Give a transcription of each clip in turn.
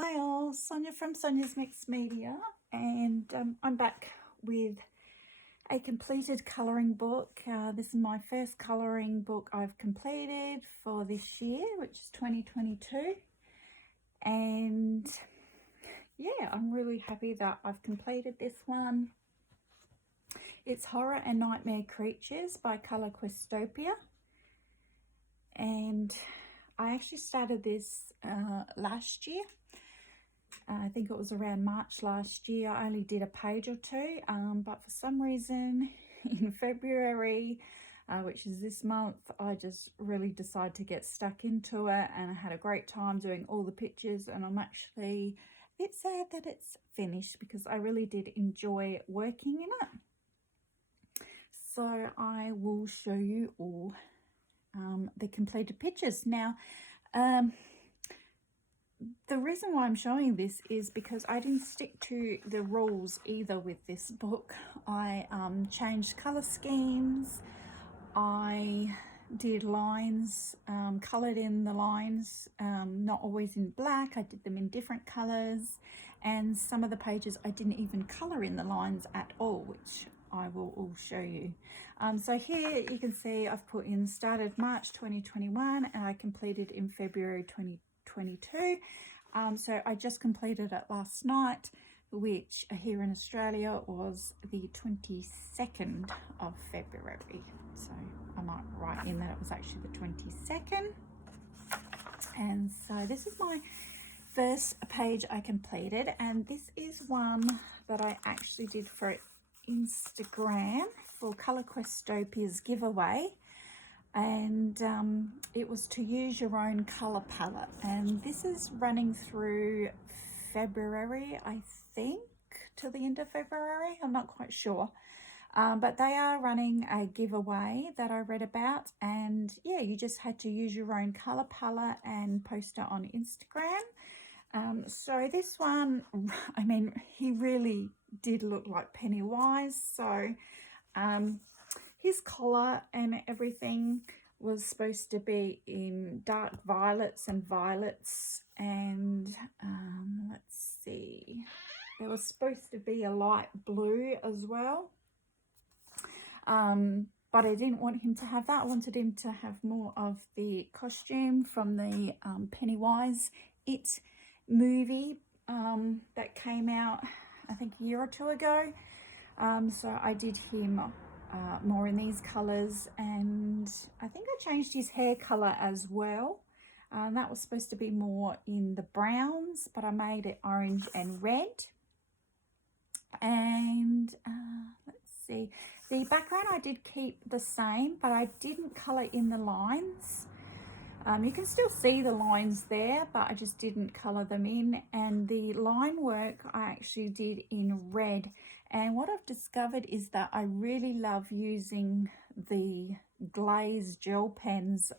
Hi all, Sonia from Sonia's Mixed Media, and I'm back with a completed colouring book. This is my first colouring book I've completed for this year, which is 2022, and yeah, I'm really happy that I've completed this one. It's Horror and Nightmare Creatures by Color Questopia, and I actually started this last year. I think it was around March last year. I only did a page or two, but for some reason in February, which is this month, I just really decided to get stuck into it, and I had a great time doing all the pictures, and I'm actually a bit sad that it's finished because I really did enjoy working in it. So I will show you all the completed pictures. Now, the reason why I'm showing this is because I didn't stick to the rules either with this book. I changed color schemes. I did lines, colored in the lines, not always in black. I did them in different colors, and some of the pages I didn't even color in the lines at all, which I will all show you. So here you can see I've put in started March 2021 and I completed in February 2022. So I just completed it last night, which here in Australia was the 22nd of February. So I might write in that it was actually the 22nd. And so this is my first page I completed, and this is one that I actually did for Instagram for Color Questopia's giveaway. And it was to use your own color palette, and this is running through February, I think, till the end of February. I'm not quite sure, but they are running a giveaway that I read about, and yeah, you just had to use your own color palette and post it on Instagram. So this one, I mean, he really did look like Pennywise. So his collar and everything was supposed to be in dark violets, and let's see, there was supposed to be a light blue as well, but I didn't want him to have that. I wanted him to have more of the costume from the Pennywise It movie that came out I think a year or two ago. So I did him more in these colors, and I think I changed his hair color as well. That was supposed to be more in the browns, but I made it orange and red. And let's see, the background I did keep the same, but I didn't color in the lines. You can still see the lines there, but I just didn't color them in. And the line work I actually did in red. And what I've discovered is that I really love using the glaze gel pens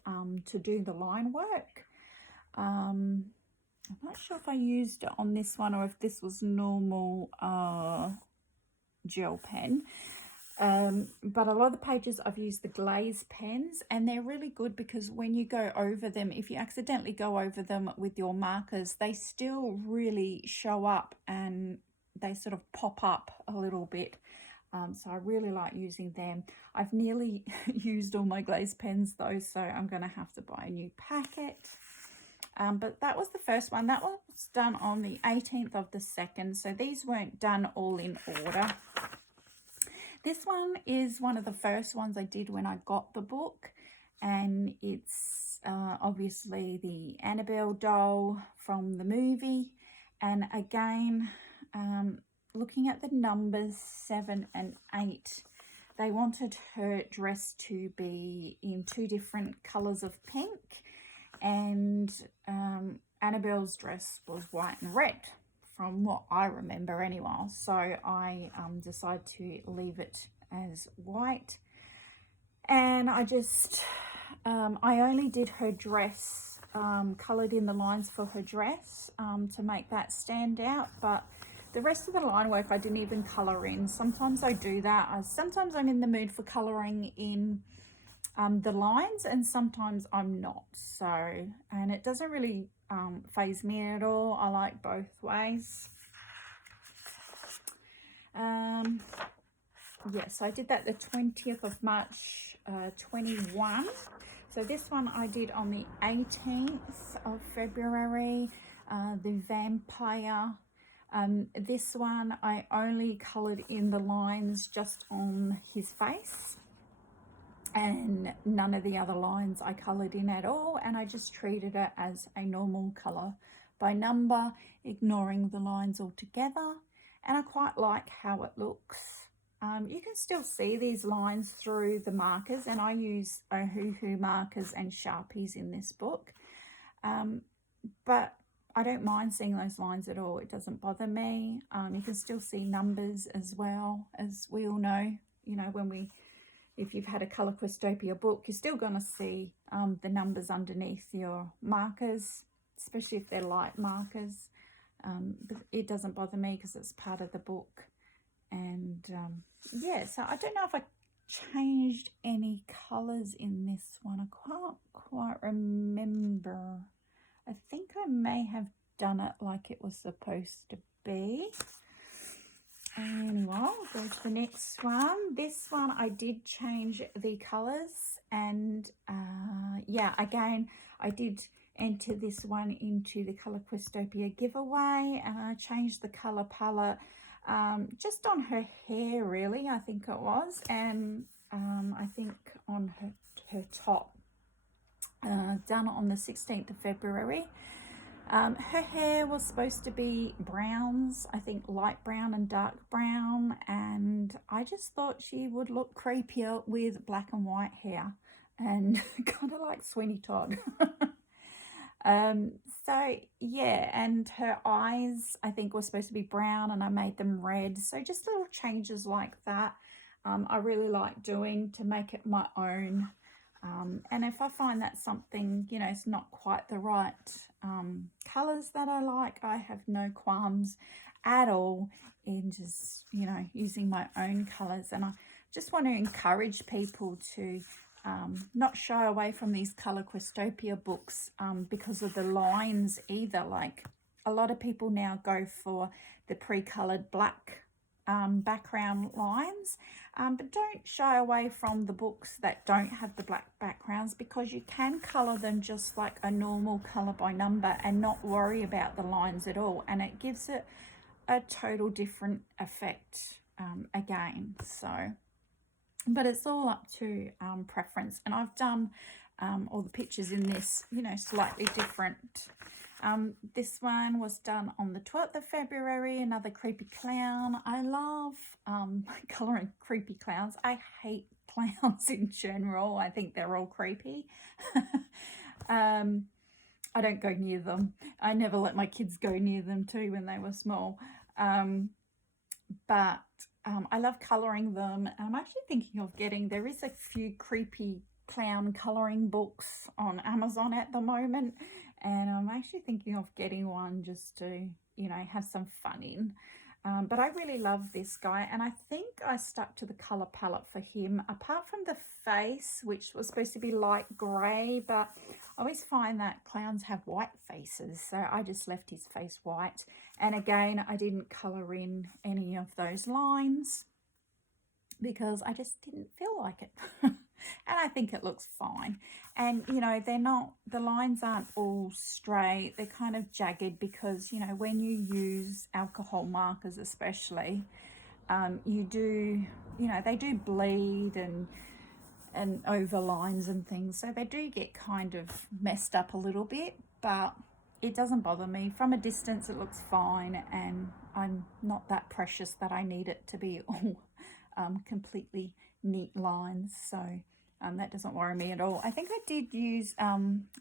to do the line work. I'm not sure if I used it on this one or if this was normal gel pen. But a lot of the pages I've used the glaze pens, and they're really good because when you go over them, if you accidentally go over them with your markers, they still really show up and they sort of pop up a little bit. So I really like using them. I've nearly used all my glaze pens though, so I'm going to have to buy a new packet. But that was the first one. That was done on the 18th of the 2nd, so these weren't done all in order. This one is one of the first ones I did when I got the book, and it's obviously the Annabelle doll from the movie. And again, looking at the numbers 7 and 8, they wanted her dress to be in 2 different colors of pink, and Annabelle's dress was white and red, from what I remember anyway. So I decided to leave it as white, and I just I only did her dress, colored in the lines for her dress to make that stand out, but the rest of the line work I didn't even color in. Sometimes I do that. Sometimes I'm in the mood for coloring in the lines, and sometimes I'm not. So, and it doesn't really faze me at all. I like both ways. Yes, I did that the 20th of March 21. So this one I did on the 18th of February, the vampire. This one I only coloured in the lines just on his face, and none of the other lines I coloured in at all, and I just treated it as a normal colour by number, ignoring the lines altogether, and I quite like how it looks. You can still see these lines through the markers, and I use Ohuhu markers and Sharpies in this book, but I don't mind seeing those lines at all. It doesn't bother me. You can still see numbers as well, as we all know. You know, if you've had a Color Questopia book, you're still going to see the numbers underneath your markers, especially if they're light markers. But it doesn't bother me because it's part of the book. And yeah, so I don't know if I changed any colours in this one. I can't quite remember. I think I may have done it like it was supposed to be. Anyway, I'll go to the next one. This one I did change the colours, and yeah, again, I did enter this one into the Color Questopia giveaway, and I changed the colour palette just on her hair, really, I think it was, and I think on her top, done on the 16th of February. Her hair was supposed to be browns, I think light brown and dark brown, and I just thought she would look creepier with black and white hair, and kind of like Sweeney Todd. So yeah, and her eyes I think were supposed to be brown, and I made them red. So just little changes like that I really like doing to make it my own. And if I find that something, you know, it's not quite the right colours that I like, I have no qualms at all in just, you know, using my own colours. And I just want to encourage people to not shy away from these Color Questopia books because of the lines either. Like, a lot of people now go for the pre-coloured black background lines, but don't shy away from the books that don't have the black backgrounds, because you can colour them just like a normal colour by number and not worry about the lines at all, and it gives it a total different effect again. So, but it's all up to preference, and I've done all the pictures in this, you know, slightly different. This one was done on the 12th of February, another creepy clown. I love colouring creepy clowns. I hate clowns in general. I think they're all creepy. I don't go near them. I never let my kids go near them too when they were small. But I love colouring them. I'm actually thinking of there is a few creepy clown colouring books on Amazon at the moment, and I'm actually thinking of getting one just to, you know, have some fun in. But I really love this guy, and I think I stuck to the colour palette for him, apart from the face, which was supposed to be light grey, but I always find that clowns have white faces, so I just left his face white. And again, I didn't colour in any of those lines because I just didn't feel like it. And I think it looks fine. And, you know, the lines aren't all straight. They're kind of jagged because, you know, when you use alcohol markers especially, you do, you know, they do bleed and over lines and things. So they do get kind of messed up a little bit, but it doesn't bother me. From a distance, it looks fine, and I'm not that precious that I need it to be all completely neat lines. So that doesn't worry me at all. I think I did use,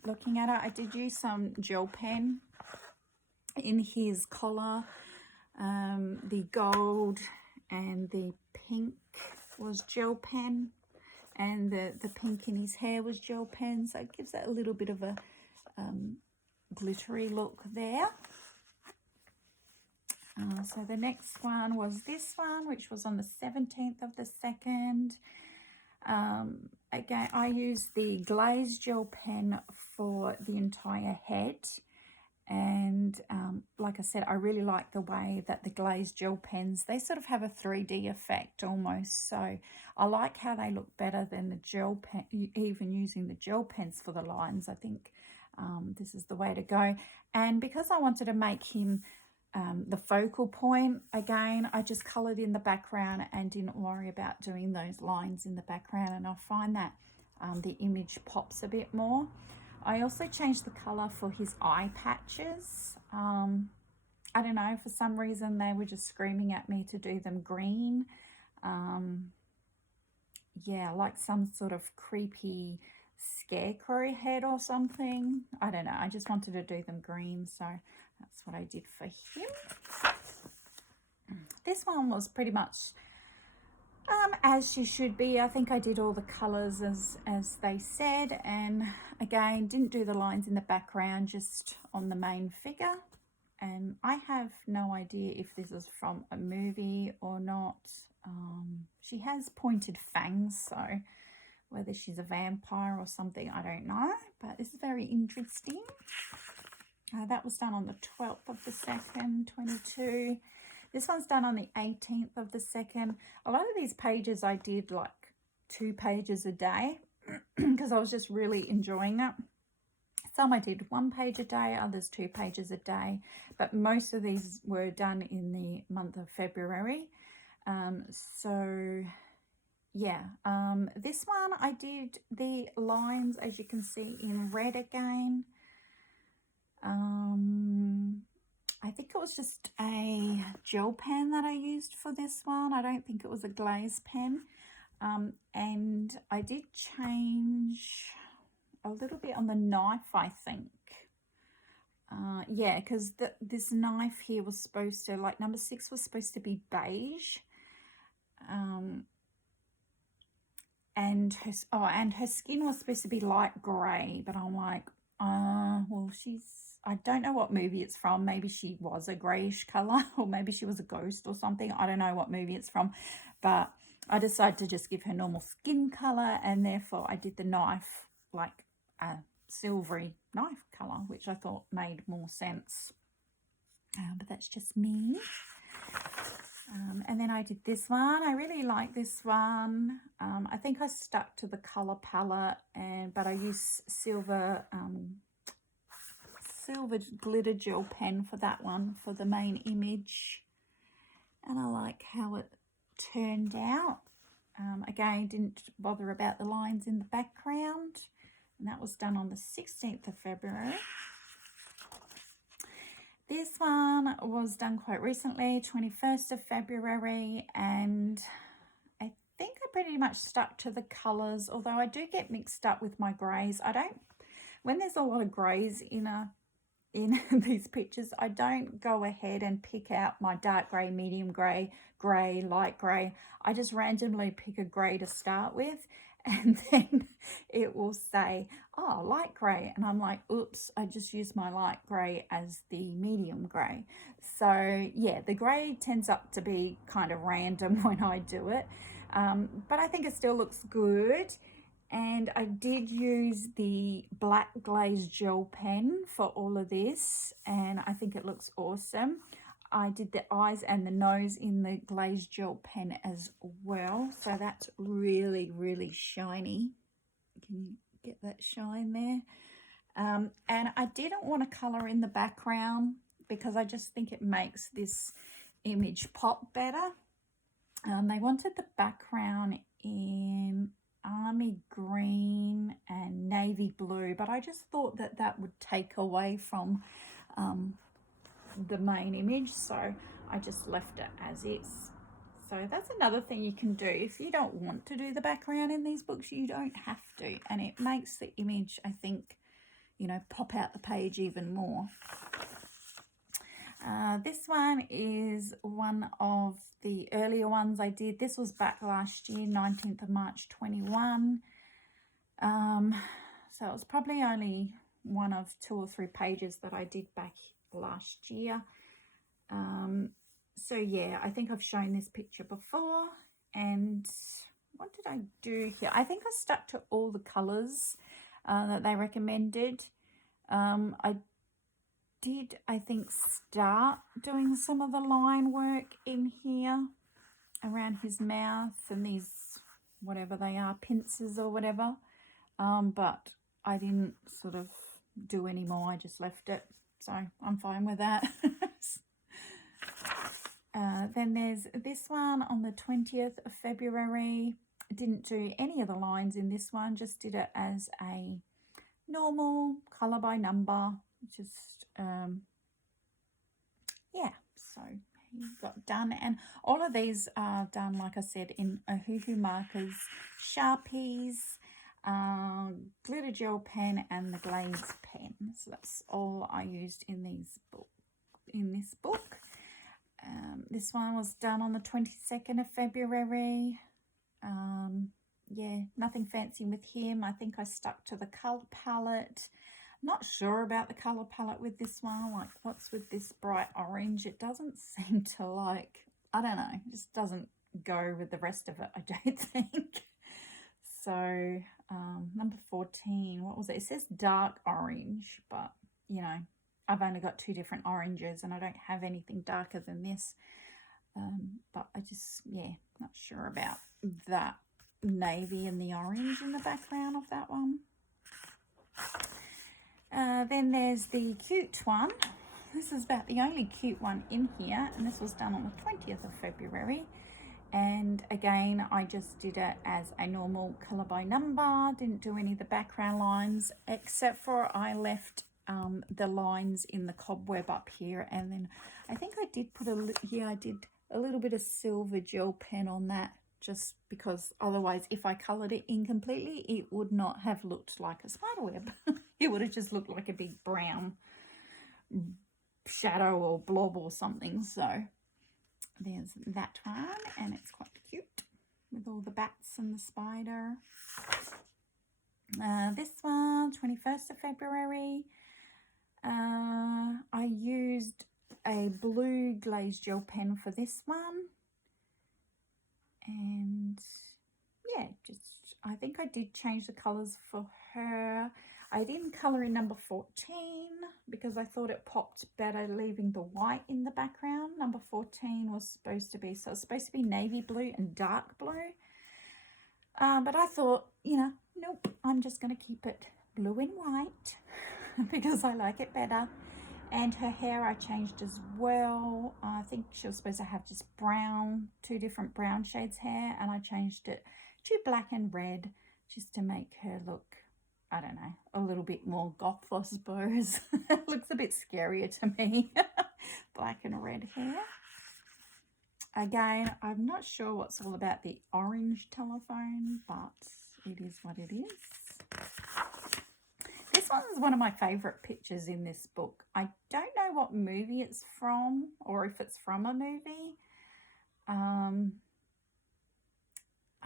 looking at it, I did use some gel pen in his collar. The gold and the pink was gel pen, and the pink in his hair was gel pen. So it gives it a little bit of a glittery look there. So the next one was this one, which was on the 17th of the 2nd. Again, I used the glazed gel pen for the entire head, And like I said, I really like the way that the glazed gel pens, they sort of have a 3D effect almost. So I like how they look better than the gel pen, even using the gel pens for the lines. I think this is the way to go. And because I wanted to make him the focal point, again, I just coloured in the background and didn't worry about doing those lines in the background. And I find that the image pops a bit more. I also changed the colour for his eye patches. I don't know, for some reason they were just screaming at me to do them green. Yeah, like some sort of creepy scarecrow head or something. I don't know, I just wanted to do them green, so that's what I did for him. This one was pretty much as you should be. I think I did all the colours as they said, and again didn't do the lines in the background, just on the main figure. And I have no idea if this is from a movie or not. She has pointed fangs, so whether she's a vampire or something, I don't know, but it's very interesting. That was done on the 12th of the 2nd, 22. This one's done on the 18th of the 2nd. A lot of these pages I did like 2 pages a day because I was just really enjoying it. Some I did 1 page a day, others 2 pages a day, but most of these were done in the month of February. So yeah, this one I did the lines, as you can see, in red again. I think it was just a gel pen that I used for this one. I don't think it was a glaze pen. And I did change a little bit on the knife, I think. Yeah, because this knife here was supposed to, like number 6 was supposed to be beige. And her skin was supposed to be light grey, but I'm like, well, I don't know what movie it's from. Maybe she was a greyish colour, or maybe she was a ghost or something. I don't know what movie it's from, but I decided to just give her normal skin colour, and therefore I did the knife like a silvery knife colour, which I thought made more sense. But that's just me. And then I did this one. I really like this one. I think I stuck to the colour palette, but I used silver glitter gel pen for that one, for the main image. And I like how it turned out. Again, didn't bother about the lines in the background. And that was done on the 16th of February. This one was done quite recently, 21st of February, and I think I pretty much stuck to the colours, although I do get mixed up with my greys. When there's a lot of greys in these pictures, I don't go ahead and pick out my dark grey, medium grey, grey, light grey. I just randomly pick a grey to start with, and then it will say, oh, light grey, and I'm like, oops, I just used my light grey as the medium grey. So yeah, the grey tends up to be kind of random when I do it, but I think it still looks good. And I did use the black glazed gel pen for all of this, and I think it looks awesome. I did the eyes and the nose in the glazed gel pen as well, so that's really, really shiny. Can you get that shine there? And I didn't want to colour in the background because I just think it makes this image pop better. They wanted the background in army green and navy blue, but I just thought that would take away from the main image, so I just left it as is. So that's another thing you can do. If you don't want to do the background in these books, you don't have to, and it makes the image, I think, you know, pop out the page even more. This one is one of the earlier ones I did. This was back last year, 19th of March 21. So it was probably only one of 2 or 3 pages that I did back last year. So yeah, I think I've shown this picture before. And what did I do here? I think I stuck to all the colours that they recommended. I did, I think, start doing some of the line work in here around his mouth and these, whatever they are, pincers or whatever. But I didn't sort of do any more. I just left it. So I'm fine with that. Then there's this one on the 20th of February. I didn't do any of the lines in this one. Just did it as a normal colour by number. Just, yeah. So he got done. And all of these are done, like I said, in Ohuhu markers, Sharpies, glitter gel pen and the glaze pen. So that's all I used in this book. This one was done on the 22nd of February. Yeah, nothing fancy with him. I think I stuck to the colour palette. Not sure about the colour palette with this one. Like, what's with this bright orange? It doesn't seem to, like, I don't know, it just doesn't go with the rest of it, I don't think. So number 14, what was it? It says dark orange, but you know, I've only got 2 different oranges and I don't have anything darker than this. But I just, yeah, not sure about that navy and the orange in the background of that one. Then there's the cute one. This is about the only cute one in here, and this was done on the 20th of February. And again, I just did it as a normal colour by number. Didn't do any of the background lines, except for I left the lines in the cobweb up here. And then I think I did put I did a little bit of silver gel pen on that, just because otherwise if I coloured it in completely, it would not have looked like a spider web. It would have just looked like a big brown shadow or blob or something. So there's that one, and it's quite cute with all the bats and the spider. This one, 21st of February. I used a blue glazed gel pen for this one. And yeah, just I think I did change the colours for her. I didn't colour in number 14 because I thought it popped better leaving the white in the background. Number 14 was supposed to be, so it's supposed to be navy blue and dark blue. But I thought, you know, nope, I'm just going to keep it blue and white because I like it better. And her hair I changed as well. I think she was supposed to have just brown, 2 different brown shades hair, and I changed it to black and red just to make her look, I don't know, a little bit more goth, I suppose. It looks a bit scarier to me. Black and red hair. Again, I'm not sure what's all about the orange telephone, but it is what it is. This one's one of my favourite pictures in this book. I don't know what movie it's from or if it's from a movie. I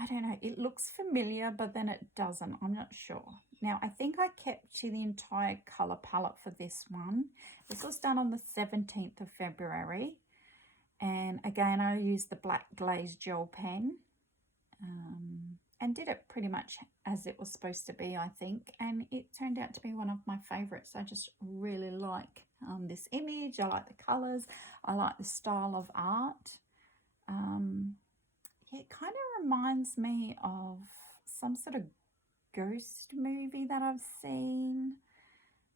don't know. It looks familiar, but then it doesn't. I'm not sure. Now, I think I kept to the entire colour palette for this one. This was done on the 17th of February. And again, I used the black glazed gel pen. And did it pretty much as it was supposed to be, I think. And it turned out to be one of my favourites. I just really like this image. I like the colours. I like the style of art. Yeah, it kind of reminds me of some sort of ghost movie that I've seen,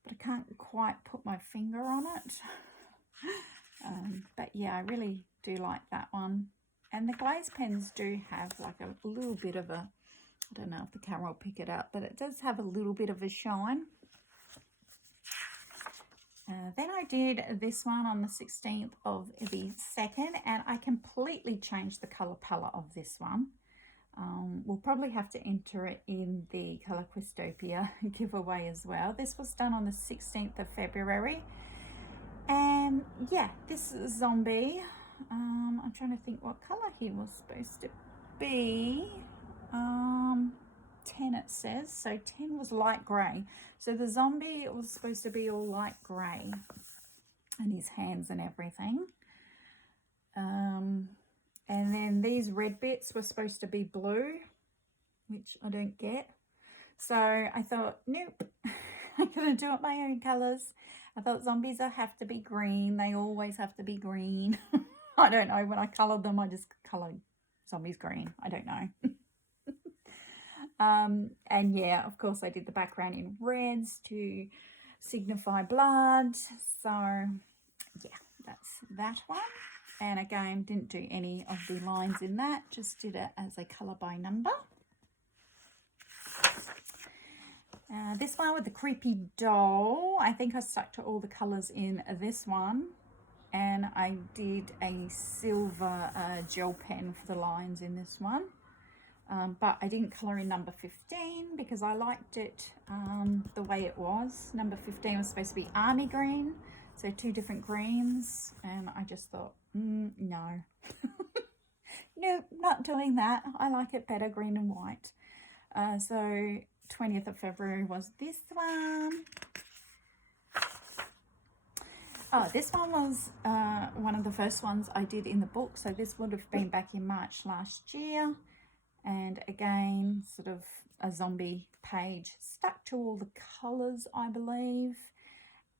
but I can't quite put my finger on it. But yeah, I really do like that one. And the glaze pens do have like a little bit of a, I don't know if the camera will pick it up, but it does have a little bit of a shine. Then I did this one on the 16th of the 2nd, and I completely changed the colour palette of this one. We'll probably have to enter it in the Color Questopia giveaway as well. This was done on the 16th of February. And yeah, this is Zombie. I'm trying to think what colour he was supposed to be. 10 it says, so 10 was light grey. So the zombie was supposed to be all light grey, and his hands and everything. And then these red bits were supposed to be blue, which I don't get. So I thought, nope, I'm going to do it my own colours. I thought zombies have to be green. They always have to be green. I don't know. When I coloured them, I just coloured zombies green. I don't know. And yeah, of course, I did the background in reds to signify blood. So yeah, that's that one. And again, didn't do any of the lines in that, just did it as a colour by number. This one with the creepy doll, I think I stuck to all the colours in this one. And I did a silver gel pen for the lines in this one. But I didn't colour in number 15 because I liked it the way it was. Number 15 was supposed to be army green, so 2 different greens, and I just thought, no. Nope, not doing that. I like it better green and white. So 20th of February was this one. Oh, this one was one of the first ones I did in the book, so this would have been back in March last year. And again, sort of a zombie page, stuck to all the colours, I believe,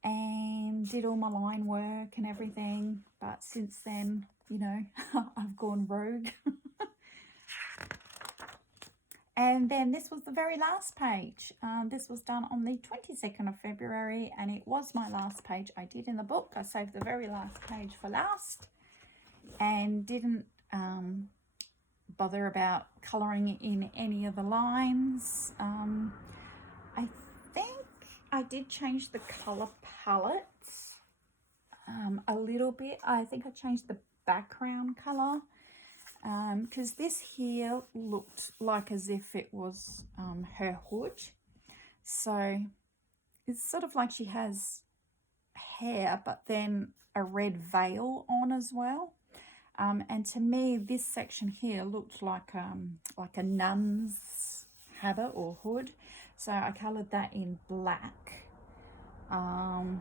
and did all my line work and everything. But since then, you know, I've gone rogue. And then this was the very last page. This was done on the 22nd of February, and it was my last page I did in the book. I saved the very last page for last and didn't bother about colouring in any of the lines. I think I did change the colour palettes a little bit. I think I changed the background colour because this here looked like as if it was her hood. So it's sort of like she has hair but then a red veil on as well. And to me, this section here looked like a nun's habit or hood. So I coloured that in black. And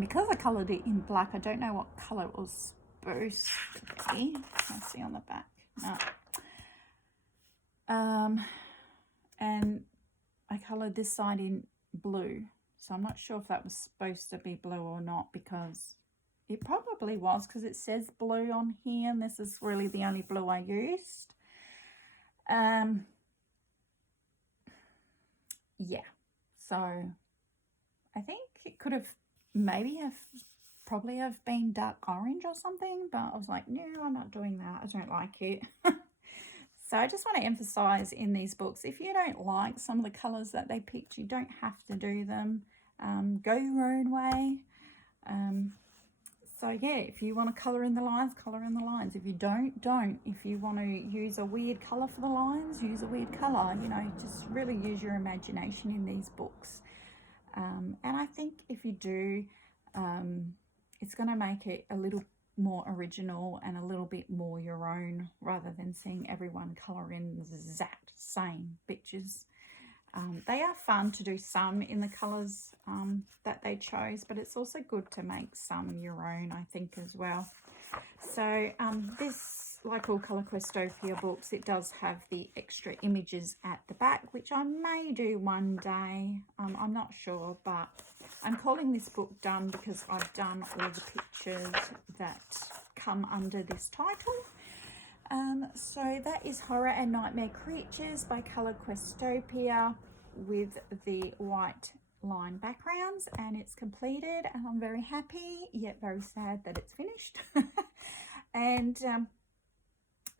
because I coloured it in black, I don't know what colour it was supposed to be. Let's see on the back. No. And I coloured this side in blue. So I'm not sure if that was supposed to be blue or not, because it probably was, because it says blue on here, and this is really the only blue I used. Yeah, so I think it could have probably have been dark orange or something, but I was like, no, I'm not doing that. I don't like it. So I just want to emphasize in these books, if you don't like some of the colors that they picked, you don't have to do them. Go your own way. So yeah, if you want to colour in the lines, colour in the lines. If you don't. If you want to use a weird colour for the lines, use a weird colour. You know, just really use your imagination in these books. And I think if you do, it's going to make it a little more original and a little bit more your own, rather than seeing everyone colour in the exact same pictures. They are fun to do some in the colours that they chose, but it's also good to make some your own, I think, as well. So this, like all Color Questopia books, it does have the extra images at the back, which I may do one day. I'm not sure, but I'm calling this book done because I've done all the pictures that come under this title. So that is Horror and Nightmare Creatures by Color Questopia with the white line backgrounds, and it's completed, and I'm very happy yet very sad that it's finished. And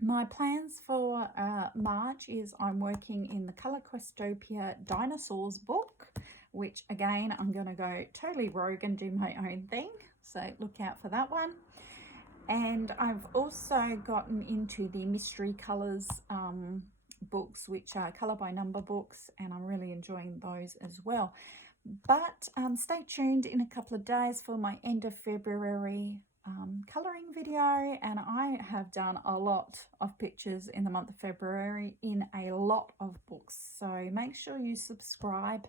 my plans for March is I'm working in the Color Questopia Dinosaurs book, which again I'm going to go totally rogue and do my own thing, so look out for that one. And I've also gotten into the Mystery Colours books, which are colour by number books, and I'm really enjoying those as well. But stay tuned in a couple of days for my end of February colouring video, and I have done a lot of pictures in the month of February in a lot of books, so make sure you subscribe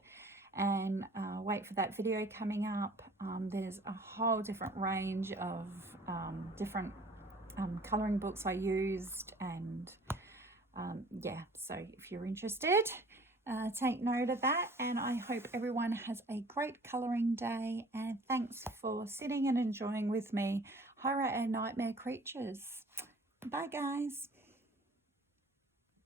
and wait for that video coming up. There's a whole different range of different colouring books I used, and yeah, so if you're interested, take note of that, and I hope everyone has a great colouring day, and thanks for sitting and enjoying with me horror and nightmare creatures. Bye guys.